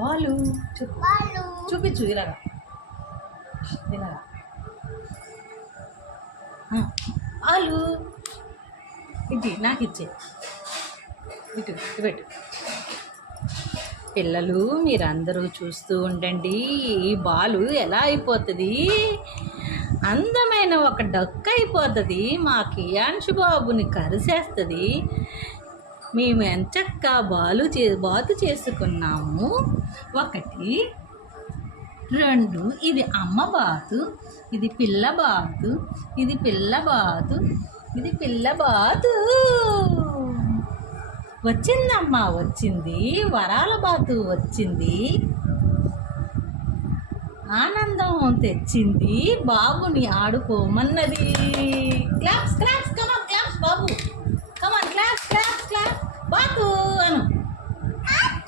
బాలు చూపించు ఇలాగా ఇలాగా బాలు ఇది నాకు ఇచ్చే ఇటు పెట్టు. పిల్లలు మీరందరూ చూస్తూ ఉండండి ఈ బాలు ఎలా అయిపోతుంది, అందమైన ఒక డక్క అయిపోతుంది, మా కియాన్షు బాబుని కరిసేస్తుంది. మేము ఎంచక్కా బాతు చేసుకున్నాము. 1 2 ఇది అమ్మ బాతు, ఇది పిల్ల బాతు, ఇది పిల్ల బాతు, ఇది పిల్ల బాతు. వచ్చిందమ్మా వచ్చింది, వరాల బాతు వచ్చింది, ఆనందం తెచ్చింది, బాబుని ఆడుకోమన్నది. క్లాప్స్ క్లాప్స్ కమాన్ క్లాప్స్ బాబు, కమాన్ క్లాప్స్ క్లాప్స్ క్లాప్స్ బాతు